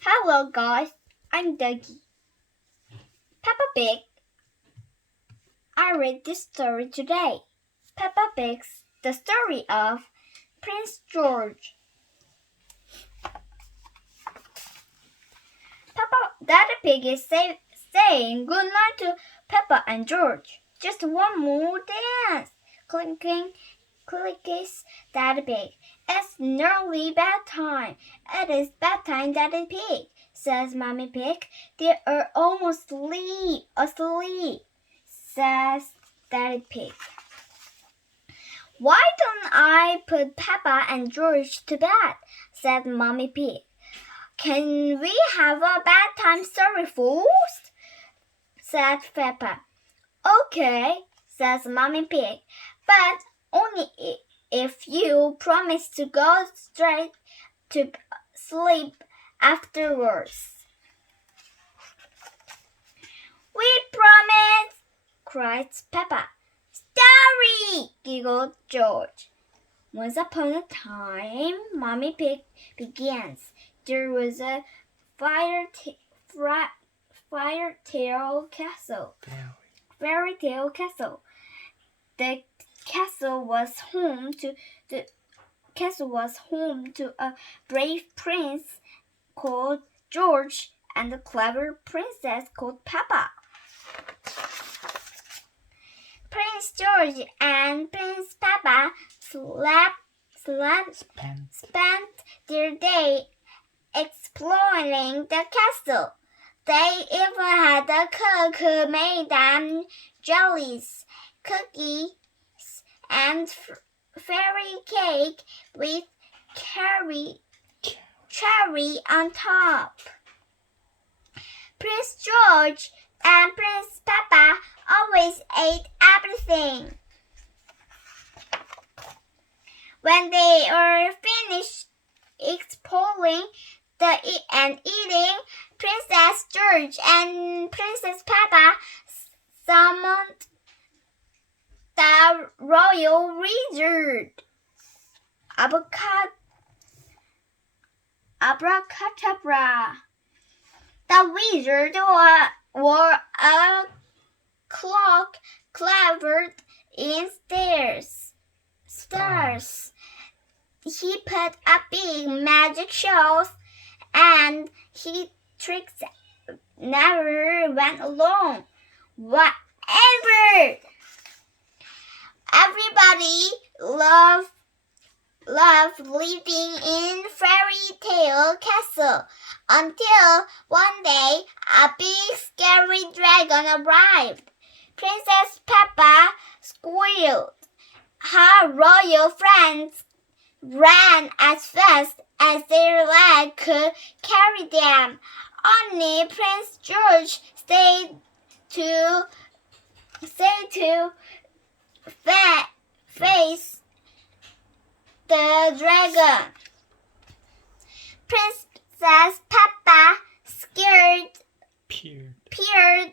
Hello guys, I'm Dougie. Peppa Pig. I read this story today. Peppa Pig's The Story of Prince George. Daddy Pig is saying goodnight to Peppa and George. Just one more dance. Clickies Daddy Pig. It's nearly bedtime. It is bedtime, Daddy Pig, says Mommy Pig. They are almost asleep, says Daddy Pig. Why don't I put Peppa and George to bed, said Mommy Pig. Can we have a bedtime story first? Said Peppa. Okay, says Mommy Pig, but only if you promise to go straight to sleep afterwards. We promise, cried Peppa. Story, giggled George. Once upon a time, Mommy Pig begins. There was a fairy tale castle. The castle was home to a brave prince called George and a clever princess called Peppa. Prince George and Prince Peppa spent their day exploring the castle. They even had a cook who made them jellies, cookies, and fairy cake with cherry on top. Prince George and Prince Peppa always ate everything. When they were finished exploring and eating, Princess George and Princess Peppa summoned the royal wizard. Abracadabra. The wizard wore a cloak covered in stars. He put a big magic show, and his tricks never went alone. Whatever! Everybody loved living in fairy tale castle until one day a big scary dragon arrived. Princess Peppa squealed. Her royal friends ran as fast as their legs could carry them. Only Prince George stayed to face the dragon. Princess Peppa, scared, peered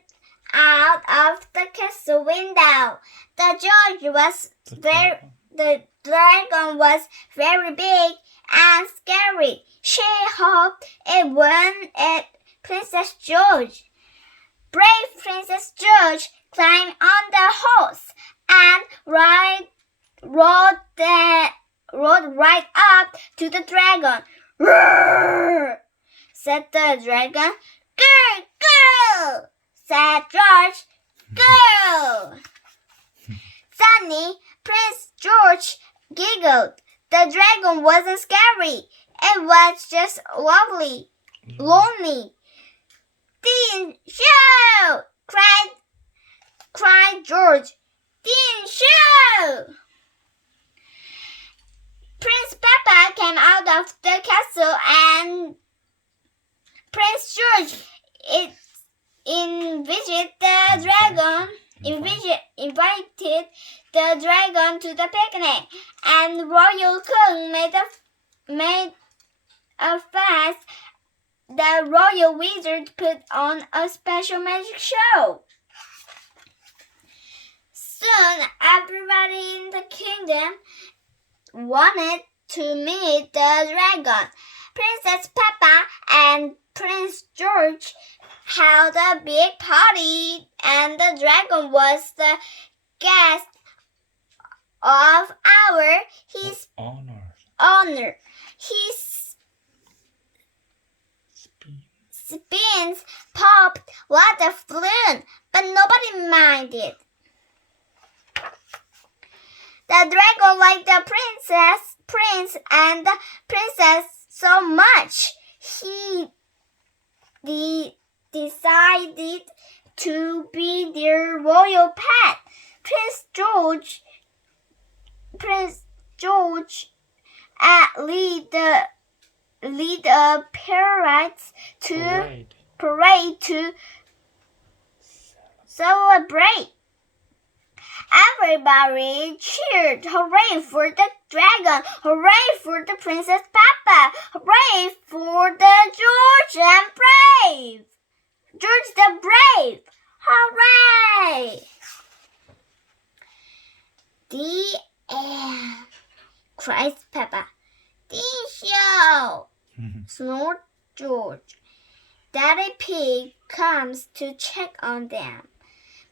out of the castle window. The dragon was very big and scary. She hoped it wouldn't eat Princess George. Brave Princess George climbed on the horse and rode right up to the dragon. Roar! Said the dragon. Girl! Said George. Girl! Suddenly, Prince George giggled. The dragon wasn't scary. It was just lonely. Didn't show! cried George. Didn't show! Prince Peppa came out of the castle and Prince George invited the dragon to the picnic, and royal cook made a fast. The royal wizard put on a special magic show. Soon, everybody in the kingdom wanted to meet the dragon. Princess Peppa and Prince George held a big party, and the dragon was the guest of his honor. His spins popped like a balloon, but nobody minded. The dragon liked the prince, and the princess so much. He decided to be their royal pet. Prince George lead a parade to celebrate. Everybody cheered. Hooray for the dragon! Hooray for the Princess Peppa! Hooray for the George and Brave! George the Brave! Hooray! The end, cries Peppa. The show, snored George. Daddy Pig comes to check on them.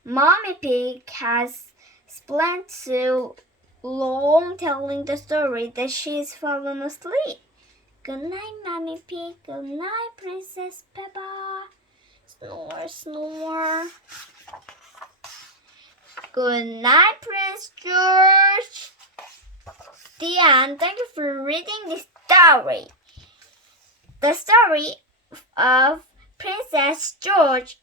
Mommy Pig has spent so long telling the story that she's fallen asleep. Good night, Mommy Pig. Good night, Princess Peppa. Snore, snore. Good night, Prince George. The end. Thank you for reading this story. The story of Princess George,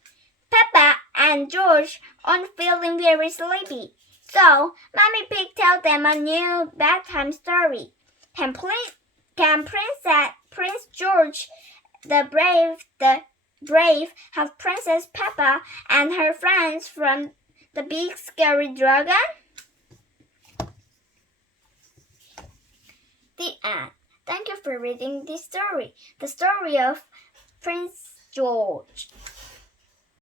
Peppa, and George on feeling very sleepy. So, Mommy Pig tell them a new bedtime story. Can Prince George the Brave have Princess Peppa and her friends from the big scary dragon? The end. Thank you for reading this story. The story of Prince George.